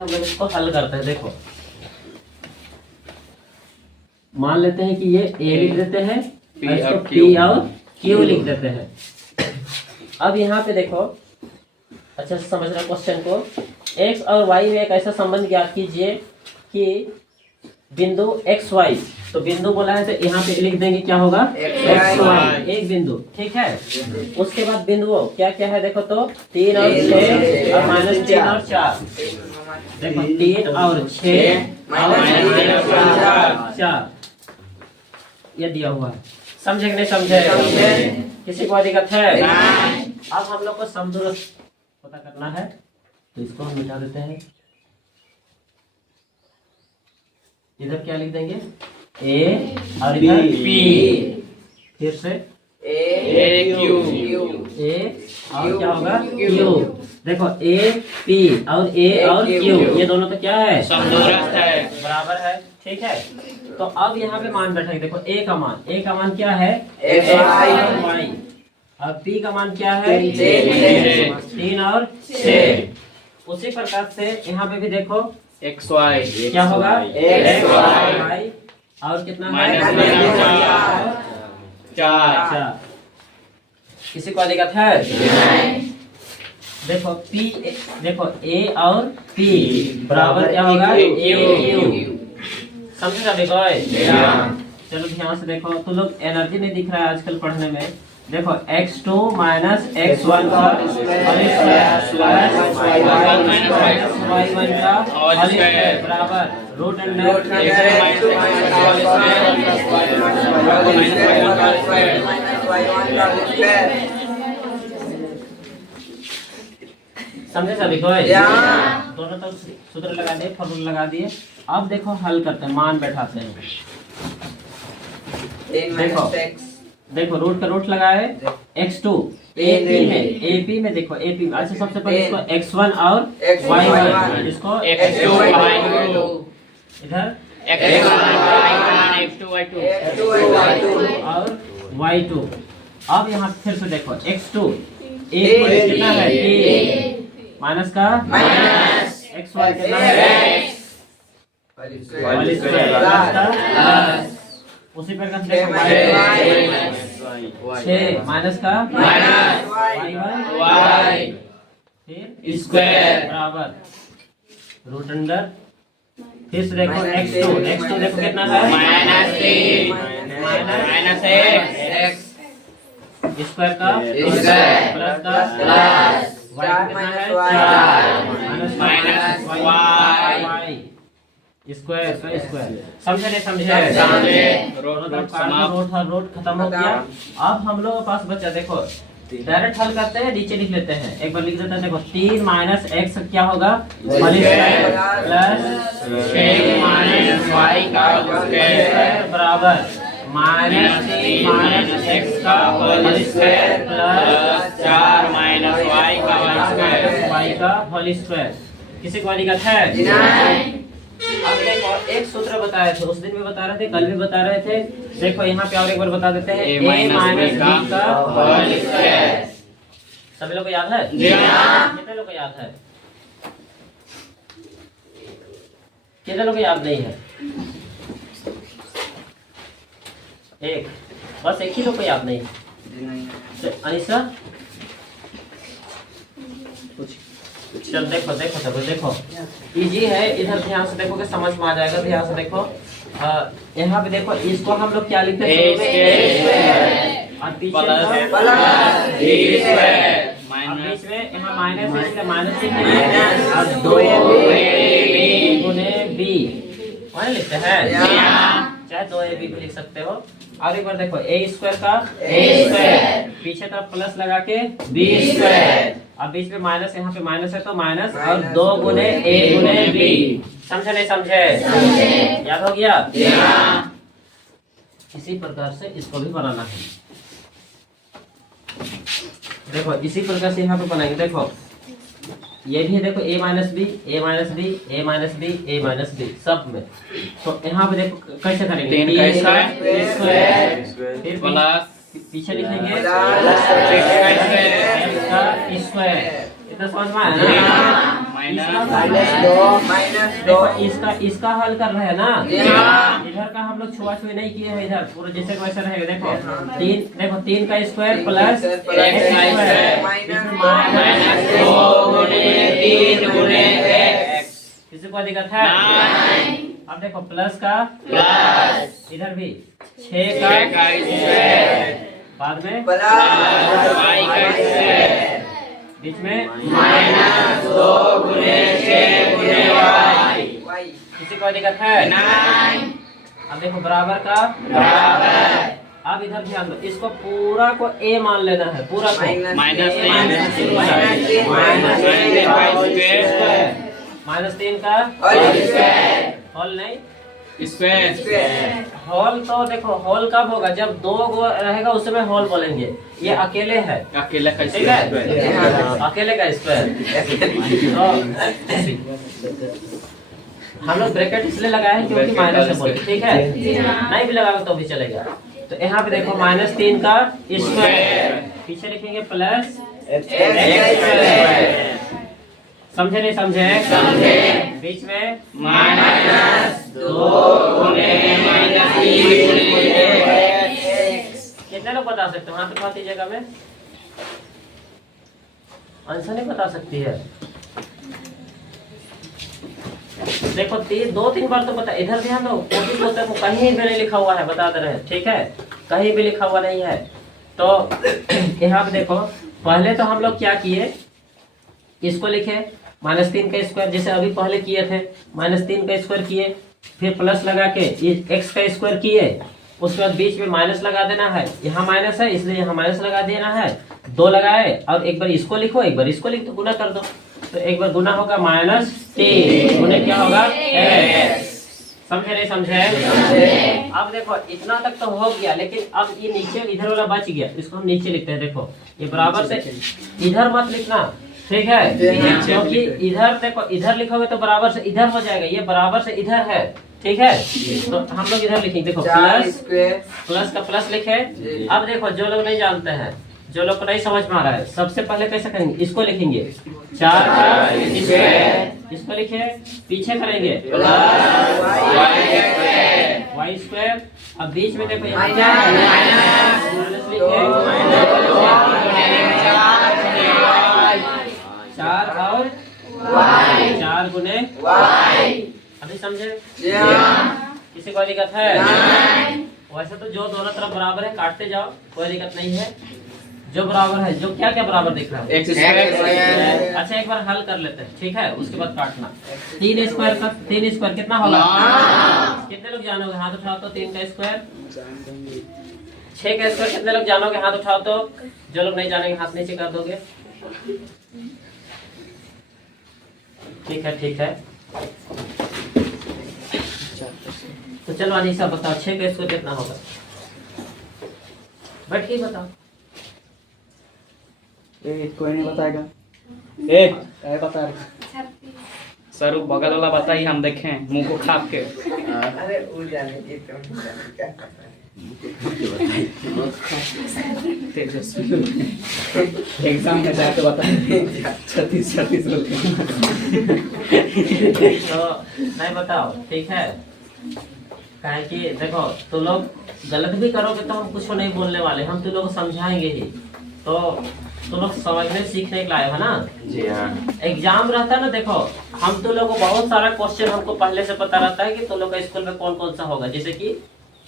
हम लोग इसको हल करते हैं। देखो मान लेते हैं कि ये ए लिख देते हैं और इसको पी और क्यू लिख देते हैं। अब यहाँ पे देखो अच्छा से समझना क्वेश्चन को। एक्स और वाई में एक ऐसा संबंध ज्ञात कीजिए कि बिंदु एक्स वाई, तो बिंदु बोला है तो यहाँ पे लिख देंगे क्या होगा एक्स वाई, एक बिंदु, ठीक है। उसके बाद बिंदुओं क्या क्या है देखो, तो 3 और 6 और -3 और 4। देखो 3 और 6 और 4 ये दिया हुआ है। समझे कि नहीं समझे? किसी को दिक्कत है? अब हम लोग को समदूर पता करना है, तो इसको हम मिटा देते हैं। इधर क्या लिख देंगे ए और इधर पी, फिर से ए क्यू, ए और क्या होगा क्यू। देखो ए पी और ए और क्यू ये दोनों तो क्या है समदूरस्थ है, बराबर है, ठीक है। तो अब यहाँ पे मान बैठेंगे। देखो ए का मान क्या है एक्स और वाई, और पी का मान क्या है 3 और 6। उसी प्रकार से यहाँ पे भी देखो एक्स वाई क्या होगा एक्स वाई और कितना है 4। किसी को दिक्कत है? देखो पी, देखो ए और पी बराबर क्या होगा ए क्यू। समझे सभी कोई? चलो ध्यान से देखो। तो लोग एनर्जी नहीं दिख रहा है आजकल पढ़ने में। देखो x2 माइनस x1 का y1 का बराबर रूट अंडर समझे सभी को? दोनों तरफ सूत्र लगा दिए, फॉर्मूला लगा दिए। अब देखो हल करते हैं, मान बैठाते हैं। देखो रूट का रूट लगाए x2 AP में देखो AP में। अच्छा सबसे पहले इसको x1 और y1, इसको x2 y2, इधर x2 y2 और y2। अब यहाँ फिर से देखो x2 कितना है a माइनस का xy कितना है उसी प्रकार से देखो 6 माइनस का y फिर स्क्वायर बराबर रूट अंडर। फिर से देखो x2 देखो कितना है माइनस x स्क्वायर का प्लस का y कितना है 4 माइनस y स्क्वायर का स्क्वायर। समझे नहीं समझे? रोड खत्म हो गया। अब हम लोग के पास बचा देखो डायरेक्ट हल करते हैं, नीचे लिख लेते हैं। एक बार लिख देते हैं। देखो 3 माइनस एक्स क्या होगा प्लस 6 माइनस वाई का स्क्वायर बराबर -3 माइनस एक्स का whole square plus 4 minus Y का होल स्क्वायर। किसी को दिक्कत है? अब देखो एक सूत्र बताए थे, उस दिन भी बता रहे थे, कल भी बता रहे थे। देखो यहाँ पे और एक बार बता देते हैं a माइनस b का होल स्क्वायर। सभी लोग को याद है? कितने लोग को याद है? कितने लोग को याद नहीं है? एक, बस एक ही लोग को याद नहीं है। अनिशा चल देखो इजी है। इधर ध्यान से देखोगे समझ में आ जाएगा। ध्यान से देखो यहाँ पे देखो, इसको हम लोग क्या लिखते हैं और पीछे बीच में यहाँ माइनस है, इसलिए माइनस और 2ab गुने b लिखते हैं, चाहे 2ab भी लिख सकते हो। और एक बार देखो a स्क्वायर का पीछे तरफ प्लस लगा के b स्क्वायर, अब बीच में माइनस, यहाँ पे माइनस है तो माइनस और 2 गुने a गुने b। समझे नहीं समझे? याद हो गया? इसी प्रकार से इसको भी बनाना है। देखो इसी प्रकार से यहाँ पे बनाएंगे। देखो ये भी है, देखो a minus B a minus B a minus B a minus B सब में। तो यहाँ पे देखो कैसे करेंगे, फिर प्लस पीछे लिखेंगे स्क्वायर। इतना समझ में आया ना? देखो इसका हल कर रहे हैं ना। इधर का हम लोग छुआ छुई नहीं किए हैं, इधर पूरा जैसे वैसे रहेगा। देखो 3 का स्क्वायर प्लस किसी को दिक्कत है? अब देखो प्लस का इधर भी 6 का बाद में बीच में किसी को दिक्कत है? अब देखो बराबर का अब इधर ध्यान दो, इसको पूरा को a मान लेना है, पूरा को -3 का होल नहीं स्क्वायर। होल तो देखो होल कब होगा? जब 2 रहेगा उसमें होल बोलेंगे। ये अकेले है, अकेले का स्क्वायर, अकेले का स्क्वायर। हम लोग ब्रैकेट इसलिए लगाए हैं क्योंकि माइनस से बोले, ठीक है? नहीं भी लगाओ तो भी चलेगा। तो यहाँ पे देखो -3 का स्क्वायर, पीछे लिखेंगे प्लस समझे नहीं समझे? बीच में कितने लोग बता सकते हो? हाथ उठाती जगह में आंसर नहीं बता सकती है। देखो 2-3 बार तो बता, इधर ध्यान दो, कोशिश होता है कहीं भी नहीं लिखा हुआ है, बता दे रहे हैं, ठीक है? कहीं भी लिखा हुआ नहीं है। तो यहाँ पे देखो पहले तो हम लोग क्या किए, इसको लिखे -3 का स्क्वायर, जैसे अभी पहले किए थे। -3 का स्क्वायर किए, फिर प्लस लगा के x का स्क्वायर किए, उसके बाद बीच में माइनस लगा देना है। यहाँ माइनस है इसलिए यहाँ माइनस लगा देना है। 2 लगाए और एक बार इसको लिखो, एक बार इसको लिख दो, गुना कर दो। तो एक बार गुना होगा -3, गुने क्या होगा x। समझे नहीं समझे? अब देखो इतना तक तो हो गया, लेकिन अब ये नीचे इधर वाला बच गया, इसको हम नीचे लिखते हैं। देखो ये बराबर से इधर मत लिखना, ठीक है? क्योंकि इधर देखो इधर लिखोगे तो बराबर से इधर हो जाएगा, ये बराबर से इधर है, ठीक है? तो हम लोग इधर लिखेंगे, देखो प्लस का प्लस लिखे। अब देखो जो लोग नहीं जानते हैं, जो लोग को नहीं समझ में आ रहा है, सबसे पहले कैसे करेंगे? इसको लिखेंगे 4 का स्क्वायर, इसको लिखे, पीछे करेंगे y स्क्वायर। अब बीच में देखो यहाँ माइनस लिखे 4 और 4 गुने अभी समझे? किसी को दिक्कत है? वैसे तो जो दोनों तरफ बराबर है काटते जाओ, कोई दिक्कत नहीं है। जो बराबर है, जो क्या क्या बराबर दिख रहा है? x²। अच्छा एक बार हल कर लेते हैं, ठीक है? उसके बाद काटना। 3 स्क्वायर का 3 स्क्वायर कितना होगा? कितने लोग जानोगे? हाथ उठाओ तो। 3 का स्क्वायर 6 का स्क्वायर कितने लोग जानोगे? हाथ उठाओ तो। जो लोग नहीं जानेंगे हाथ नीचे कर दोगे, ठीक है? ठीक है, तो चलो अनीसा बताओ 6 का स्क्वायर कितना होगा? बैठ के बताओ। कोई नहीं बताएगा। बता रहे सर बगल वाला बताइए, हम देखें मुंह को खाप के। अरे वो जाने की तो क्या एग्जाम में जाए तो बताइए 36 तो नहीं बताओ, ठीक है? काहे कि देखो तो लोग गलत भी करोगे तो हम कुछ नहीं बोलने वाले, हम तो लोग समझाएंगे ही। तो लोग समझने सीखने के लाए है ना? जी हाँ। एग्जाम रहता है ना, देखो हम तो लोगों को बहुत सारा क्वेश्चन हमको पहले से पता रहता है कि तो लोग का स्कूल में कौन कौन सा होगा, जैसे कि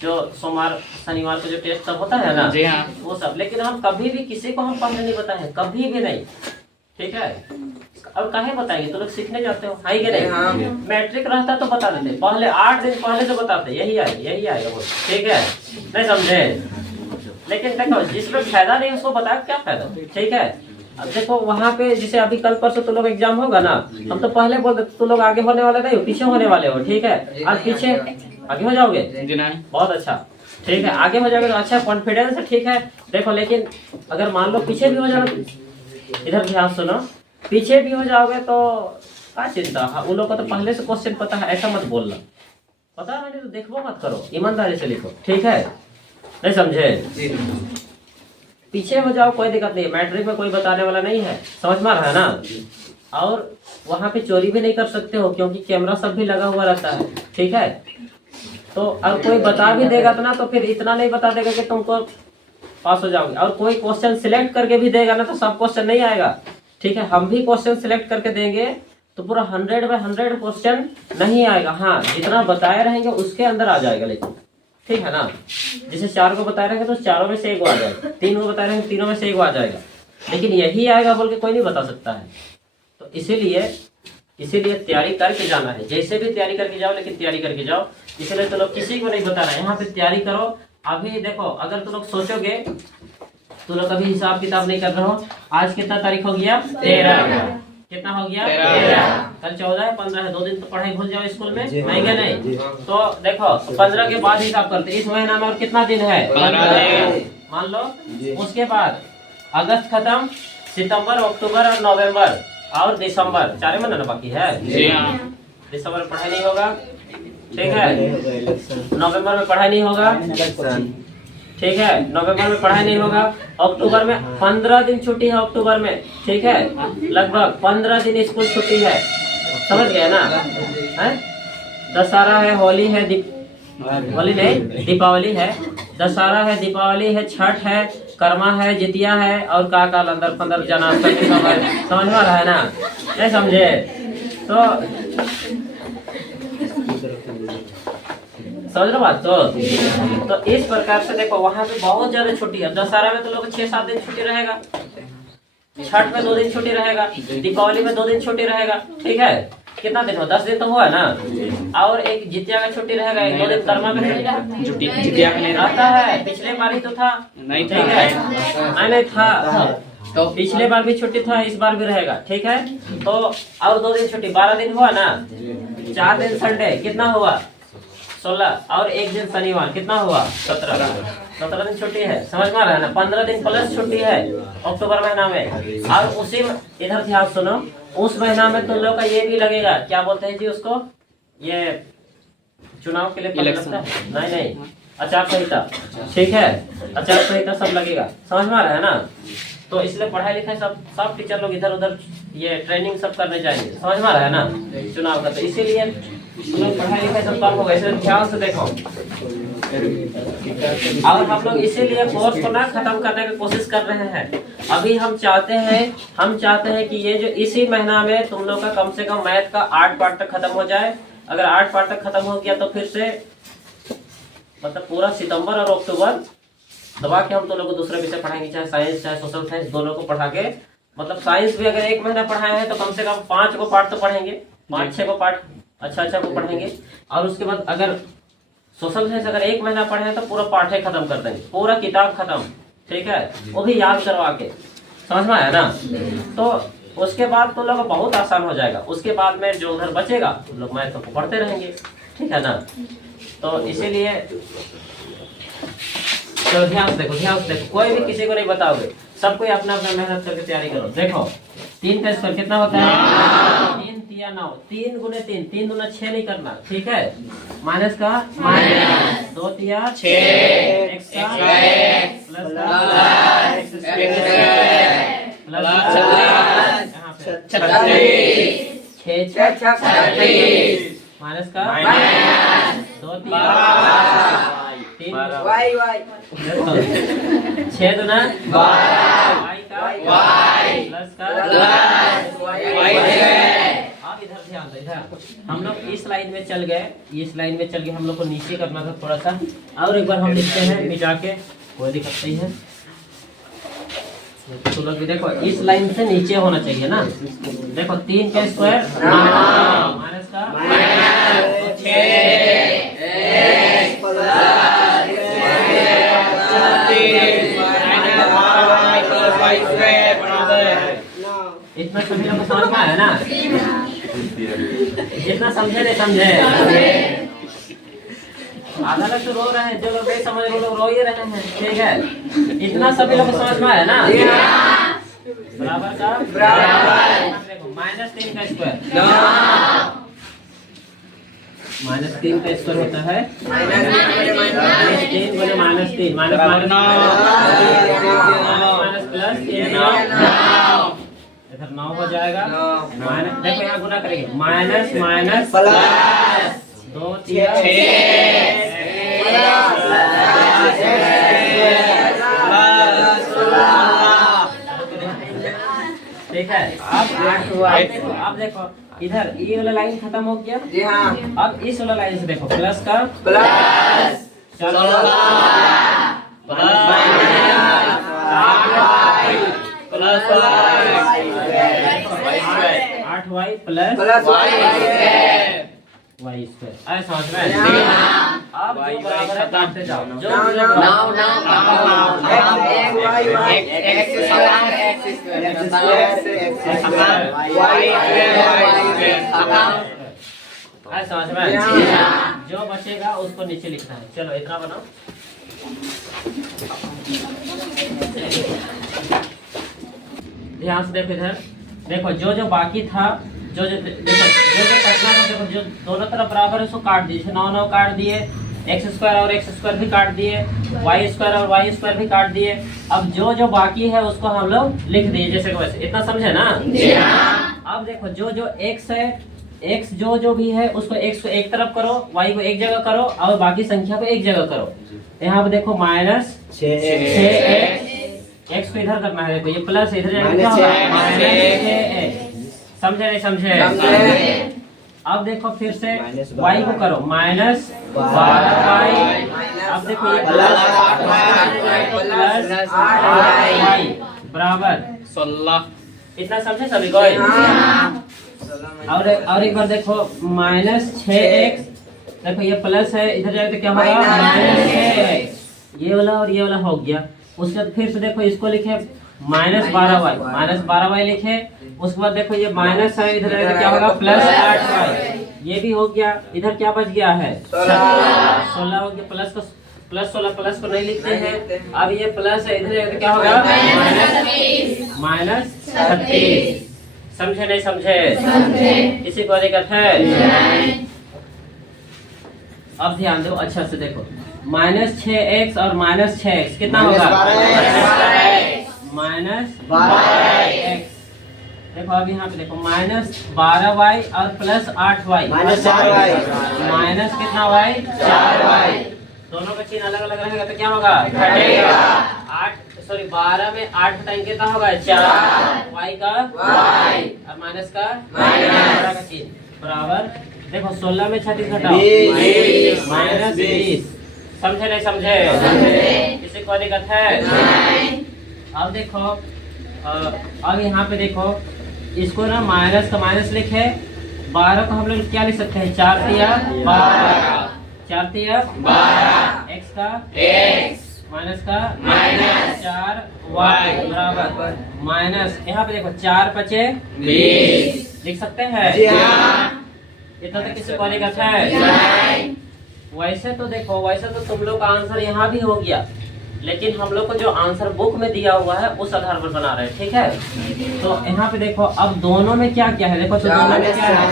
जो सोमवार शनिवार को जो टेस्ट सब होता है ना, जी हाँ, वो सब। लेकिन हम कभी भी किसी को हम पहले नहीं बताए, कभी भी नहीं, ठीक है? और काहे बताएंगे? तो लोग सीखने जाते हो, है कि नहीं? मैट्रिक रहता तो बता देते, पहले 8 दिन पहले से बताते, यही आएगा वो, ठीक है? नहीं समझे? लेकिन देखो जिसमें फायदा नहीं उसको बताया क्या फायदा, ठीक है? अब देखो वहाँ पे जैसे अभी कल परसों तो लोग एग्जाम होगा ना, हम तो पहले बोल देते तो लोग आगे होने वाले नहीं हो, पीछे होने वाले हो, ठीक है? आज पीछे आगे हो जाओगे, बहुत अच्छा, ठीक है? आगे हो जाओगे तो अच्छा, कॉन्फिडेंस है, ठीक है? देखो लेकिन अगर मान लो पीछे भी हो जाओगे, इधर ध्यान सुनो, पीछे भी हो जाओगे तो क्या चिंता है? उन लोगों को तो पहले से क्वेश्चन पता है, ऐसा मत बोलना, पता नहीं तो देखो मत करो, ईमानदारी से लिखो, ठीक है? नहीं समझे? पीछे हो जाओ कोई दिक्कत नहीं है, मैट्रिक में कोई बताने वाला नहीं है, समझ में आ रहा है ना? और वहाँ पे चोरी भी नहीं कर सकते हो क्योंकि कैमरा सब भी लगा हुआ रहता है, ठीक है। तो अब कोई बता भी देगा तो ना, तो फिर इतना नहीं बता देगा कि तुमको पास हो जाओगे। और कोई क्वेश्चन सिलेक्ट करके भी देगा ना तो सब क्वेश्चन नहीं आएगा, ठीक है। हम भी क्वेश्चन सिलेक्ट करके देंगे तो पूरा 100/100 क्वेश्चन नहीं आएगा। हाँ, जितना बताए रहेंगे उसके अंदर आ जाएगा, लेकिन ठीक है ना। जैसे 4 को बताए रहेंगे तो 4 में से 1 आ जाएगा, 3 को बताए रहेंगे 3 में से 1 आ जाएगा, लेकिन यही आएगा बोल के कोई नहीं बता सकता है। तो इसीलिए तैयारी करके जाना है, जैसे भी तैयारी करके जाओ, लेकिन तैयारी करके जाओ। इसलिए तो लोग किसी को नहीं बता रहा है, यहाँ पे तैयारी करो। अभी देखो, अगर तुम लोग सोचोगे, तुम लोग अभी हिसाब किताब नहीं कर रहे हो। आज कितना तारीख हो गया? 13। कितना हो गया? 13। कल 14 है, 15 है, 2 दिन तो पढ़ाई भूल जाओ स्कूल में, नहीं क्या नहीं। तो देखो 15 के बाद हिसाब करते, इस महीना में और कितना दिन है? 15 मान लो। उसके बाद अगस्त खत्म, सितंबर, अक्टूबर और नवंबर और दिसंबर, 4 महीना बाकी है। दिसंबर में पढ़ाई नहीं होगा, ठीक है। नवंबर में पढ़ाई नहीं होगा, ठीक है। नवंबर में पढ़ाई नहीं होगा। अक्टूबर में 15 दिन छुट्टी है, अक्टूबर में, ठीक है। लगभग 15 दिन स्कूल छुट्टी है, समझ गए ना? है दशहरा है, होली है, होली नहीं दीपावली है, दशहरा है, दीपावली है, छठ है, कर्मा है, जितिया है और काका अंदर 15 जन्माष्टमी सब है। समझ में आ रहा है ना? नहीं समझे तो समझ रहे बात। तो इस प्रकार से देखो, वहाँ पे बहुत ज्यादा छुट्टी है। दशहरा में तो लोग 6-7 दिन छुट्टी रहेगा, छठ में 2 दिन छुट्टी रहेगा, दीपावली में 2 दिन छुट्टी रहेगा, ठीक है। कितना दिन हो? 10 दिन तो हुआ ना। और एक जितिया का छुट्टी रहेगा, 1-2 दिन कर्मा का छुट्टी जितिया का नहीं रहता है। पिछले बार ही तो था, नहीं ठीक है, नहीं था तो पिछले बार भी छुट्टी था, इस बार भी रहेगा, ठीक है। तो और 2 दिन छुट्टी, 12 दिन हुआ ना। 4 दिन संडे, कितना हुआ? 16 और 1 दिन शनिवार, कितना हुआ? 17 दिन छुट्टी है, समझ में आ रहा है ना? 15 दिन प्लस छुट्टी है अक्टूबर महीना में। और उसी में इधर ध्यान सुनो, उस महीना में तुम लोग का ये भी लगेगा, क्या बोलते हैं जी उसको, ये चुनाव के लिए लगता है, नहीं आचार संहिता, ठीक है। आचार संहिता सब लगेगा, समझ में आ रहा है ना? तो इसलिए पढ़ाई लिखाई सब टीचर लोग इधर उधर ये ट्रेनिंग सब करने जाएंगे, समझ में आ रहा है ना? चुनाव का, तो इसीलिए पढ़ाई लिखाई सब काम होगा, इसलिए ध्यान से देखो। और हम लोग इसीलिए कोर्स को ना खत्म करने की कोशिश कर रहे हैं। अभी हम चाहते हैं कि ये जो इसी महीना में तुम लोग का कम से कम मैथ का 8 पार्ट तक खत्म हो जाए। अगर 8 पार्ट तक खत्म हो गया तो फिर से मतलब पूरा सितंबर और अक्टूबर दबा के हम तो लोग को दूसरे विषय पढ़ाएंगे, चाहे साइंस चाहे सोशल साइंस, दोनों को पढ़ा के, मतलब साइंस भी अगर 1 महीना पढ़ाए हैं तो कम से कम 5 को पार्ट तो पढ़ेंगे, 5-6 को पार्ट अच्छा को पढ़ेंगे। और उसके बाद अगर सोशल साइंस अगर 1 महीना पढ़े हैं तो पूरा पाठ ही खत्म कर देंगे, पूरा किताब खत्म, ठीक है। वो भी याद करवा के, समझ में आया ना? तो उसके बाद तो लोग बहुत आसान हो जाएगा। उसके बाद में जो उधर बचेगा तो लोग मैथ को पढ़ते रहेंगे, ठीक है ना? तो इसीलिए तो ध्यान से देखो, कोई भी किसी को नहीं बताओगे, सबको अपना अपना मेहनत करके तैयारी करो। देखो 3 का स्क्वायर कितना होता है? 3 तिया 9, 3 गुने 3, 3 दूना 6 नहीं करना, ठीक है। माइनस का माइनस, 2 तिया 6, एक्स का प्लस माइनस का 2 तिया 3 6 दूना 12, प्लस का अब इधर ध्यान दो, इधर हम लोग इस लाइन में चल गए, इस लाइन में चल गए, हम लोग को नीचे करना था थोड़ा सा। और एक बार हम लिखते हैं मिटा के, कोई दिक्कत नहीं है। तो लोग भी देखो इस लाइन से नीचे होना चाहिए ना। देखो 3 का स्क्वायर माइनस का इतना सभी लोग समझ में आया ना? जितना समझे नहीं समझे, आधा लोग तो रो रहे हैं, जो लोग नहीं समझ रहे लोग रो ही रहे हैं, ठीक है। इतना सभी लोग समझ में आया ना? बराबर का बराबर। देखो -3 का स्क्वायर, -3 का स्क्वायर होता है -3 गुने -3, माइनस प्लस 9। इधर 9 हो जाएगा। माइनस, देखो यहाँ गुना करेंगे, माइनस माइनस प्लस 2 3 ठीक है। अब देखो इधर ये वाला लाइन खत्म हो गया जी हाँ। अब इस वाला लाइन से देखो प्लस का plus 8y plus plus Y square. अरे समझ में? अब जो बराबर है काटते जाओ। जो अरे समझ में? जो बचेगा उसको नीचे लिखना है। चलो इतना बनाओ। ध्यान से देखो इधर, देखो जो जो बाकी था, जो जो देखो जो जो कटना था, देखो जो दोनों तरफ बराबर है उसको काट दिए। 9 9 काट दिए, एक्स स्क्वायर और एक्स स्क्वायर भी काट दिए, वाई स्क्वायर और वाई स्क्वायर भी काट दिए। अब जो जो बाकी है उसको हम लोग लिख दिए जैसे वैसे। इतना समझे ना? अब देखो जो जो एक्स है, एक्स जो जो भी है उसको एक्स को एक तरफ करो, वाई को एक जगह करो और बाकी संख्या को एक जगह करो। यहाँ पे देखो माइनस 6x, एक्स को इधर करना है। देखो ये प्लस इधर जाएगा, क्या होगा? Minus 6x। समझे नहीं समझे? अब देखो फिर से y को करो, माइनस 12y। अब देखो ये प्लस 8y बराबर 16। इतना समझे सभी को? और एक बार देखो माइनस 6x, देखो ये प्लस है, इधर जाएगा तो क्या होगा? Minus 6x। ये वाला और ये वाला हो गया। उसके बाद फिर से देखो इसको लिखे माइनस 12y लिखे। उसके बाद देखो ये माइनस है, इधर जाएगा तो क्या होगा? Plus 8y। ये भी हो गया। इधर क्या बच गया है? 16 हो गया। प्लस को प्लस 16 प्लस को नहीं लिखते हैं। अब ये प्लस है, इधर जाएगा तो क्या होगा? माइनस 36। समझे नहीं समझे? किसी को दिक्कत है? अब ध्यान दो अच्छा से, देखो माइनस 6x और माइनस 6x कितना होगा? Minus 12x। देखो अब यहाँ पे देखो माइनस 12y और plus 8y minus 4y। Minus कितना y? 4y। दोनों का चिन्ह अलग अलग रहेगा तो क्या होगा? घटेगा। 12 में 8 घटाएंगे कितना होगा? 4। y का y और माइनस का माइनस का चिन्ह बराबर। देखो 16 में 36 घटाओ, माइनस 20। समझे नहीं समझे? किसी को दिक्कत है? अब देखो अब यहाँ पे देखो इसको ना माइनस का माइनस लिखे। 12 को हम लोग क्या लिख सकते हैं? 4 तिया 12, 4 तिया 12, x का x माइनस का माइनस 4y बराबर माइनस, यहाँ पे देखो 4 5 20 लिख सकते हैं? इतना तक किसी को दिक्कत है? वैसे तो देखो, वैसे तो तुम लोग का आंसर यहाँ भी हो गया, लेकिन हम लोग को जो आंसर बुक में दिया हुआ है उस आधार पर बना रहे हैं। ठीक है, तो यहाँ पे देखो अब दोनों में क्या क्या है? देखो तो दोनों में क्या है?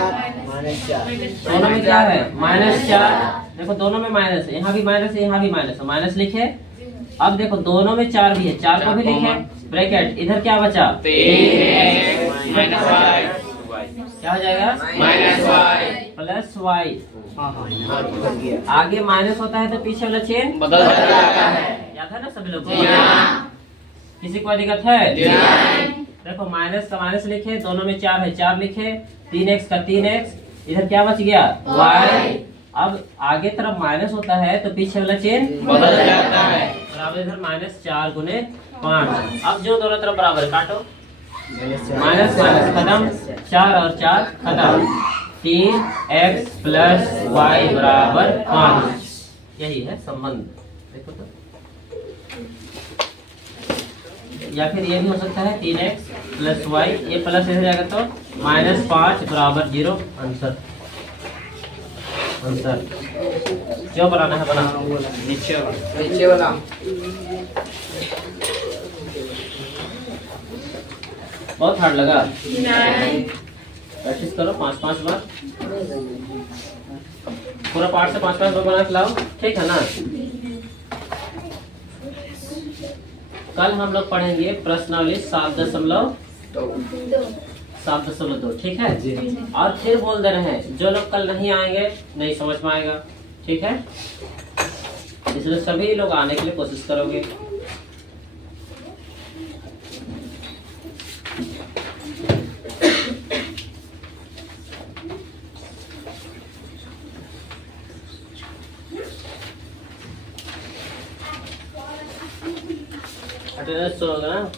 दोनों में क्या है? माइनस 4। देखो दोनों में माइनस है, यहाँ भी माइनस है, यहाँ भी माइनस है, माइनस लिखे। अब देखो दोनों में 4 भी है, 4 को भी लिखे ब्रैकेट। इधर क्या बचा? 3x minus y। क्या हो जाएगा? Minus y plus y। आगे माइनस होता है तो पीछे वाला चेन बदल जाता है। याद है ना सभी लोग को? किसी को दिक्कत है? देखो माइनस का माइनस लिखे, दोनों में 4 है, 4 लिखे, 3x का 3x, इधर क्या बच गया? y। अब आगे तरफ माइनस होता है तो पीछे वाला चेन बदल जाता है। बराबर इधर माइनस 4 गुने 5। अब जो दोनों तरफ बराबर काटो, माइनस माइनस खत्म, 4 और 4 खत्म, 3x प्लस y बराबर 5। यही है संबंध। देखो तो, या फिर ये भी हो सकता है 3x प्लस y, ये प्लस इधर जाएगा तो माइनस 5 बराबर 0। आंसर आंसर जो बनाना है बना। नीचे वाला बहुत हार्ड लगा? प्रैक्टिस करो 5-5 बार, पूरा पार्ट से 5-5 बार बना के लाओ, ठीक है ना? कल हम लोग पढ़ेंगे प्रश्नावली 7.1 7.2, ठीक है। और फिर बोल दे रहे हैं जो लोग कल नहीं आएंगे नहीं समझ में आएगा, ठीक है। इसलिए सभी लोग आने के लिए कोशिश करोगे। अटेंडेंस होगा ना।